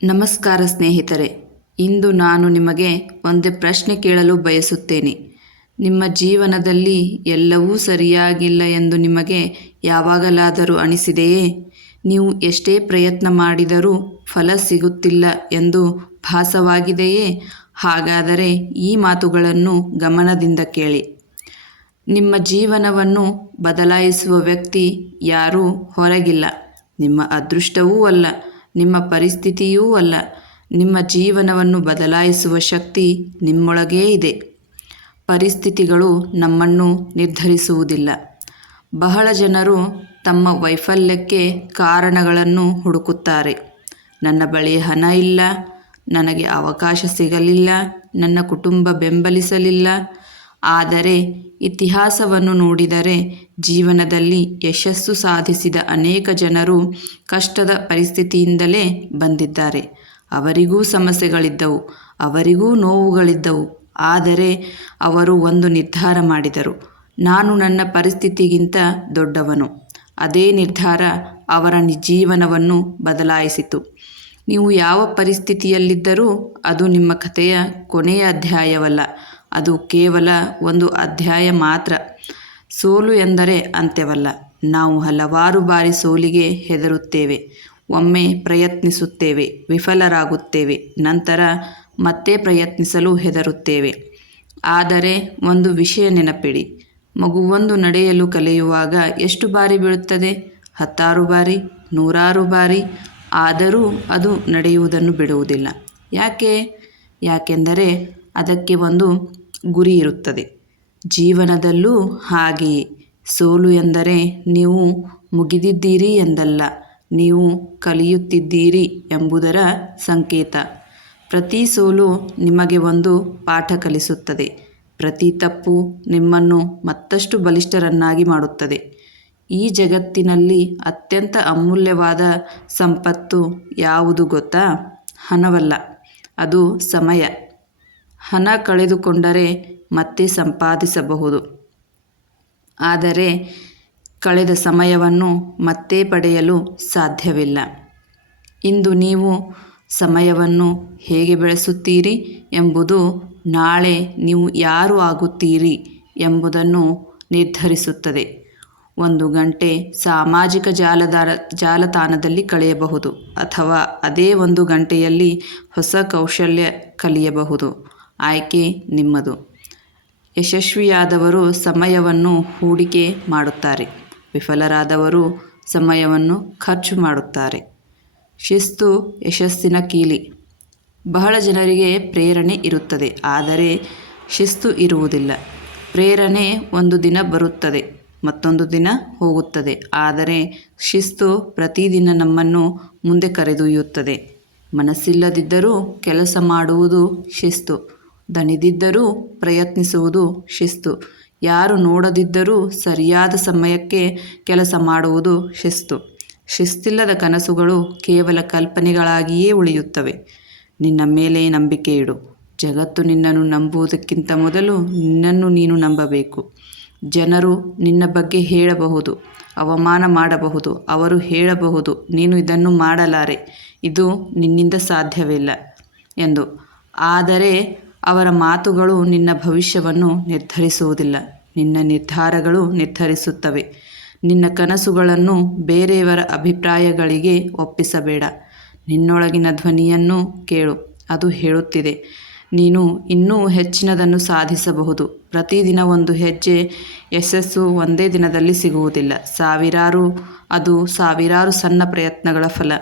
ನಮಸ್ಕಾರ ಸ್ನೇಹಿತರೆ, ಇಂದು ನಾನು ನಿಮಗೆ ಒಂದು ಪ್ರಶ್ನೆ ಕೇಳಲು ಬಯಸುತ್ತೇನೆ. ನಿಮ್ಮ ಜೀವನದಲ್ಲಿ ಎಲ್ಲವೂ ಸರಿಯಾಗಿಲ್ಲ ಎಂದು ನಿಮಗೆ ಯಾವಾಗಲಾದರೂ ಅನಿಸಿದೆಯೇ? ನೀವು ಎಷ್ಟೇ ಪ್ರಯತ್ನ ಮಾಡಿದರೂ ಫಲ ಸಿಗುತ್ತಿಲ್ಲ ಎಂದು ಭಾಸವಾಗಿದೆಯೇ? ಹಾಗಾದರೆ ಈ ಮಾತುಗಳನ್ನು ಗಮನದಿಂದ ಕೇಳಿ. ನಿಮ್ಮ ಜೀವನವನ್ನು ಬದಲಾಯಿಸುವ ವ್ಯಕ್ತಿ ಯಾರೂ ಹೊರಗಿಲ್ಲ. ನಿಮ್ಮ ಅದೃಷ್ಟವೂ ಅಲ್ಲ, ನಿಮ್ಮ ಪರಿಸ್ಥಿತಿಯೂ ಅಲ್ಲ. ನಿಮ್ಮ ಜೀವನವನ್ನು ಬದಲಾಯಿಸುವ ಶಕ್ತಿ ನಿಮ್ಮೊಳಗೇ ಇದೆ. ಪರಿಸ್ಥಿತಿಗಳು ನಮ್ಮನ್ನು ನಿರ್ಧರಿಸುವುದಿಲ್ಲ. ಬಹಳ ಜನರು ತಮ್ಮ ವೈಫಲ್ಯಕ್ಕೆ ಕಾರಣಗಳನ್ನು ಹುಡುಕುತ್ತಾರೆ. ನನ್ನ ಬಳಿ ಹಣ ಇಲ್ಲ, ನನಗೆ ಅವಕಾಶ ಸಿಗಲಿಲ್ಲ, ನನ್ನ ಕುಟುಂಬ ಬೆಂಬಲಿಸಲಿಲ್ಲ. ಆದರೆ ಇತಿಹಾಸವನ್ನು ನೋಡಿದರೆ ಜೀವನದಲ್ಲಿ ಯಶಸ್ಸು ಸಾಧಿಸಿದ ಅನೇಕ ಜನರು ಕಷ್ಟದ ಪರಿಸ್ಥಿತಿಯಿಂದಲೇ ಬಂದಿದ್ದಾರೆ. ಅವರಿಗೂ ಸಮಸ್ಯೆಗಳಿದ್ದವು, ಅವರಿಗೂ ನೋವುಗಳಿದ್ದವು. ಆದರೆ ಅವರು ಒಂದು ನಿರ್ಧಾರ ಮಾಡಿದರು: ನಾನು ನನ್ನ ಪರಿಸ್ಥಿತಿಗಿಂತ ದೊಡ್ಡವನು. ಅದೇ ನಿರ್ಧಾರ ಅವರ ಜೀವನವನ್ನು ಬದಲಾಯಿಸಿತು. ನೀವು ಯಾವ ಪರಿಸ್ಥಿತಿಯಲ್ಲಿದ್ದರೂ ಅದು ನಿಮ್ಮ ಕಥೆಯ ಕೊನೆಯ ಅಧ್ಯಾಯವಲ್ಲ, ಅದು ಕೇವಲ ಒಂದು ಅಧ್ಯಾಯ ಮಾತ್ರ. ಸೋಲು ಎಂದರೆ ಅಂತ್ಯವಲ್ಲ. ನಾವು ಹಲವಾರು ಬಾರಿ ಸೋಲಿಗೆ ಹೆದರುತ್ತೇವೆ. ಒಮ್ಮೆ ಪ್ರಯತ್ನಿಸುತ್ತೇವೆ, ವಿಫಲರಾಗುತ್ತೇವೆ, ನಂತರ ಮತ್ತೆ ಪ್ರಯತ್ನಿಸಲು ಹೆದರುತ್ತೇವೆ. ಆದರೆ ಒಂದು ವಿಷಯ ನೆನಪಿಡಿ, ಮಗುವೊಂದು ನಡೆಯಲು ಕಲಿಯುವಾಗ ಎಷ್ಟು ಬಾರಿ ಬೀಳುತ್ತದೆ? 10 ಬಾರಿ, 100 ಬಾರಿ. ಆದರೂ ಅದು ನಡೆಯುವುದನ್ನು ಬಿಡುವುದಿಲ್ಲ. ಯಾಕೆಂದರೆ ಅದಕ್ಕೆ ಒಂದು ಗುರಿ ಇರುತ್ತದೆ. ಜೀವನದಲ್ಲೂ ಹಾಗೆಯೇ. ಸೋಲು ಎಂದರೆ ನೀವು ಮುಗಿದಿದ್ದೀರಿ ಎಂದಲ್ಲ, ನೀವು ಕಲಿಯುತ್ತಿದ್ದೀರಿ ಎಂಬುದರ ಸಂಕೇತ. ಪ್ರತಿ ಸೋಲು ನಿಮಗೆ ಒಂದು ಪಾಠ ಕಲಿಸುತ್ತದೆ. ಪ್ರತಿ ತಪ್ಪು ನಿಮ್ಮನ್ನು ಮತ್ತಷ್ಟು ಬಲಿಷ್ಠರನ್ನಾಗಿ ಮಾಡುತ್ತದೆ. ಈ ಜಗತ್ತಿನಲ್ಲಿ ಅತ್ಯಂತ ಅಮೂಲ್ಯವಾದ ಸಂಪತ್ತು ಯಾವುದು ಗೊತ್ತಾ? ಹಣವಲ್ಲ, ಅದು ಸಮಯ. ಹಣ ಕಳೆದುಕೊಂಡರೆ ಮತ್ತೆ ಸಂಪಾದಿಸಬಹುದು, ಆದರೆ ಕಳೆದ ಸಮಯವನ್ನು ಮತ್ತೆ ಪಡೆಯಲು ಸಾಧ್ಯವಿಲ್ಲ. ಇಂದು ನೀವು ಸಮಯವನ್ನು ಹೇಗೆ ಬಳಸುತ್ತೀರಿ ಎಂಬುದು ನಾಳೆ ನೀವು ಯಾರು ಆಗುತ್ತೀರಿ ಎಂಬುದನ್ನು ನಿರ್ಧರಿಸುತ್ತದೆ. 1 ಗಂಟೆ ಸಾಮಾಜಿಕ ಜಾಲತಾಣದಲ್ಲಿ ಕಳೆಯಬಹುದು, ಅಥವಾ ಅದೇ 1 ಗಂಟೆಯಲ್ಲಿ ಹೊಸ ಕೌಶಲ್ಯ ಕಲಿಯಬಹುದು. ಆಯ್ಕೆ ನಿಮ್ಮದು. ಯಶಸ್ವಿಯಾದವರು ಸಮಯವನ್ನು ಹೂಡಿಕೆ ಮಾಡುತ್ತಾರೆ, ವಿಫಲರಾದವರು ಸಮಯವನ್ನು ಖರ್ಚು ಮಾಡುತ್ತಾರೆ. ಶಿಸ್ತು ಯಶಸ್ಸಿನ ಕೀಲಿ. ಬಹಳ ಜನರಿಗೆ ಪ್ರೇರಣೆ ಇರುತ್ತದೆ, ಆದರೆ ಶಿಸ್ತು ಇರುವುದಿಲ್ಲ. ಪ್ರೇರಣೆ ಒಂದು ದಿನ ಬರುತ್ತದೆ, ಮತ್ತೊಂದು ದಿನ ಹೋಗುತ್ತದೆ, ಆದರೆ ಶಿಸ್ತು ಪ್ರತಿದಿನ ನಮ್ಮನ್ನು ಮುಂದೆ ಕರೆದೊಯ್ಯುತ್ತದೆ. ಮನಸ್ಸಿಲ್ಲದಿದ್ದರೂ ಕೆಲಸ ಮಾಡುವುದು ಶಿಸ್ತು. ದಣಿದಿದ್ದರೂ ಪ್ರಯತ್ನಿಸುವುದು ಶಿಸ್ತು. ಯಾರು ನೋಡದಿದ್ದರೂ ಸರಿಯಾದ ಸಮಯಕ್ಕೆ ಕೆಲಸ ಮಾಡುವುದು ಶಿಸ್ತು. ಶಿಸ್ತಿಲ್ಲದ ಕನಸುಗಳು ಕೇವಲ ಕಲ್ಪನೆಗಳಾಗಿಯೇ ಉಳಿಯುತ್ತವೆ. ನಿನ್ನ ಮೇಲೆ ನಂಬಿಕೆ ಇಡು. ಜಗತ್ತು ನಿನ್ನನ್ನು ನಂಬುವುದಕ್ಕಿಂತ ಮೊದಲು ನಿನ್ನನ್ನು ನೀನು ನಂಬಬೇಕು. ಜನರು ನಿನ್ನ ಬಗ್ಗೆ ಹೇಳಬಹುದು, ಅವಮಾನ ಮಾಡಬಹುದು. ಅವರು ಹೇಳಬಹುದು, ನೀನು ಇದನ್ನು ಮಾಡಲಾರೆ, ಇದು ನಿನ್ನಿಂದ ಸಾಧ್ಯವಿಲ್ಲ ಎಂದು. ಆದರೆ ಅವರ ಮಾತುಗಳು ನಿನ್ನ ಭವಿಷ್ಯವನ್ನು ನಿರ್ಧರಿಸುವುದಿಲ್ಲ. ನಿನ್ನ ನಿರ್ಧಾರಗಳು ನಿರ್ಧರಿಸುತ್ತವೆ. ನಿನ್ನ ಕನಸುಗಳನ್ನು ಬೇರೆಯವರ ಅಭಿಪ್ರಾಯಗಳಿಗೆ ಒಪ್ಪಿಸಬೇಡ. ನಿನ್ನೊಳಗಿನ ಧ್ವನಿಯನ್ನು ಕೇಳು. ಅದು ಹೇಳುತ್ತಿದೆ, ನೀನು ಇನ್ನೂ ಹೆಚ್ಚಿನದನ್ನು ಸಾಧಿಸಬಹುದು. ಪ್ರತಿದಿನ ಒಂದು ಹೆಜ್ಜೆ. ಯಶಸ್ಸು ಒಂದೇ ದಿನದಲ್ಲಿ ಸಿಗುವುದಿಲ್ಲ, ಅದು ಸಾವಿರಾರು ಸಣ್ಣ ಪ್ರಯತ್ನಗಳ ಫಲ.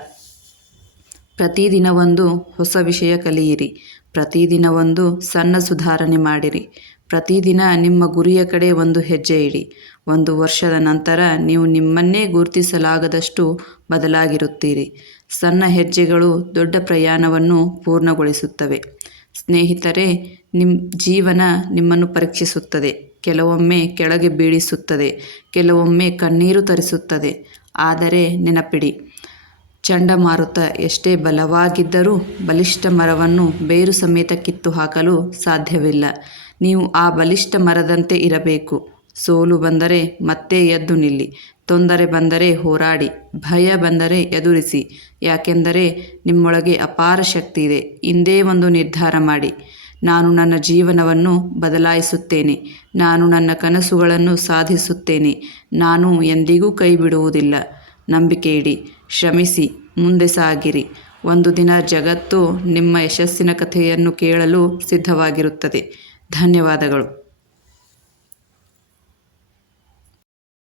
ಪ್ರತಿದಿನ ಒಂದು ಹೊಸ ವಿಷಯ ಕಲಿಯಿರಿ. ಪ್ರತಿದಿನ ಒಂದು ಸಣ್ಣ ಸುಧಾರಣೆ ಮಾಡಿರಿ. ಪ್ರತಿದಿನ ನಿಮ್ಮ ಗುರಿಯ ಕಡೆ ಒಂದು ಹೆಜ್ಜೆ ಇಡಿ. 1 ವರ್ಷದ ನಂತರ ನೀವು ನಿಮ್ಮನ್ನೇ ಗುರುತಿಸಲಾಗದಷ್ಟು ಬದಲಾಗಿರುತ್ತೀರಿ. ಸಣ್ಣ ಹೆಜ್ಜೆಗಳು ದೊಡ್ಡ ಪ್ರಯಾಣವನ್ನು ಪೂರ್ಣಗೊಳಿಸುತ್ತವೆ. ಸ್ನೇಹಿತರೆ, ಜೀವನ ನಿಮ್ಮನ್ನು ಪರೀಕ್ಷಿಸುತ್ತದೆ. ಕೆಲವೊಮ್ಮೆ ಕೆಳಗೆ ಬೀಳಿಸುತ್ತದೆ, ಕೆಲವೊಮ್ಮೆ ಕಣ್ಣೀರು ತರಿಸುತ್ತದೆ. ಆದರೆ ನೆನಪಿಡಿ, ಚಂಡಮಾರುತ ಎಷ್ಟೇ ಬಲವಾಗಿದ್ದರೂ ಬಲಿಷ್ಠ ಮರವನ್ನು ಬೇರು ಸಮೇತ ಕಿತ್ತು ಹಾಕಲು ಸಾಧ್ಯವಿಲ್ಲ. ನೀವು ಆ ಬಲಿಷ್ಠ ಮರದಂತೆ ಇರಬೇಕು. ಸೋಲು ಬಂದರೆ ಮತ್ತೆ ಎದ್ದು ನಿಲ್ಲಿ. ತೊಂದರೆ ಬಂದರೆ ಹೋರಾಡಿ. ಭಯ ಬಂದರೆ ಎದುರಿಸಿ. ಯಾಕೆಂದರೆ ನಿಮ್ಮೊಳಗೆ ಅಪಾರ ಶಕ್ತಿ ಇದೆ. ಇಂದೇ ಒಂದು ನಿರ್ಧಾರ ಮಾಡಿ, ನಾನು ನನ್ನ ಜೀವನವನ್ನು ಬದಲಾಯಿಸುತ್ತೇನೆ. ನಾನು ನನ್ನ ಕನಸುಗಳನ್ನು ಸಾಧಿಸುತ್ತೇನೆ. ನಾನು ಎಂದಿಗೂ ಕೈ ಬಿಡುವುದಿಲ್ಲ. ನಂಬಿಕೆ ಇಡಿ, ಶ್ರಮಿಸಿ, ಮುಂದೆ ಸಾಗಿರಿ. ಒಂದು ದಿನ ಜಗತ್ತು ನಿಮ್ಮ ಯಶಸ್ಸಿನ ಕಥೆಯನ್ನು ಕೇಳಲು ಸಿದ್ಧವಾಗಿರುತ್ತದೆ. ಧನ್ಯವಾದಗಳು.